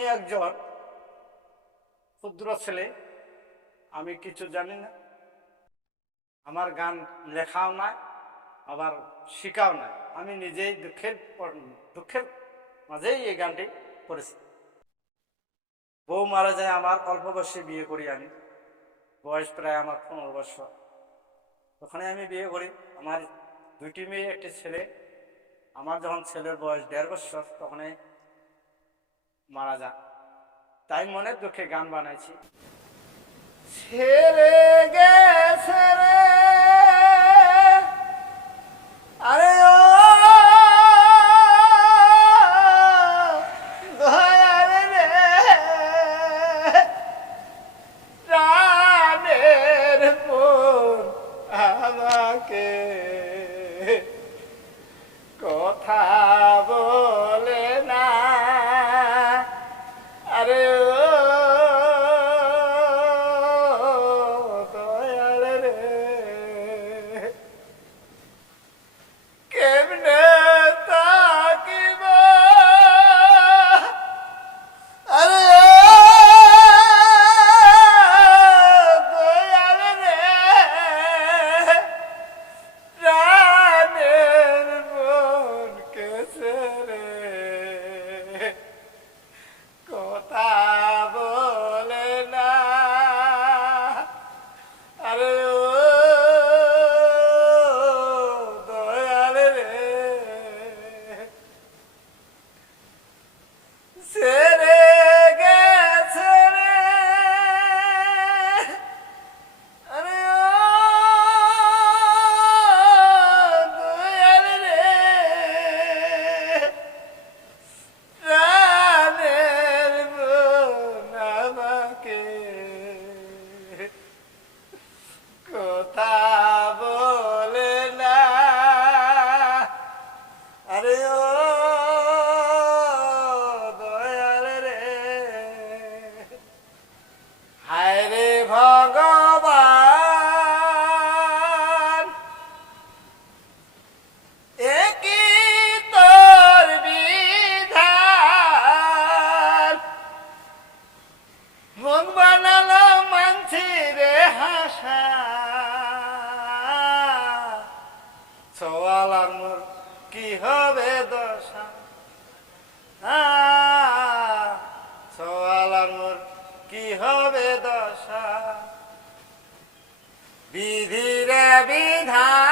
একজন ক্ষুদ্র ছেলে, আমি কিছু জানি না। আমার গান লেখাও নাই, আবার শিখাও নাই। আমি নিজেই দুঃখের দুঃখের মাঝেই এই গানটি করেছি। বউ মারা যায়, আমার অল্প বয়সে বিয়ে করি আমি। বয়স প্রায় আমার পনেরো বছর। ওখানে আমি বিয়ে করি। আমার দুইটি মেয়ে, একটি ছেলে। আমার যখন ছেলের বয়স দেড় বছর তখনই মারা যান। তাই মনের দুঃখে গান বানাইছি। ছেড়ে গেছে রে। আরে ও আমাকে কি হবে দশা? সওয়াল আর মোর কি হবে দশা? বিধিরে বিধান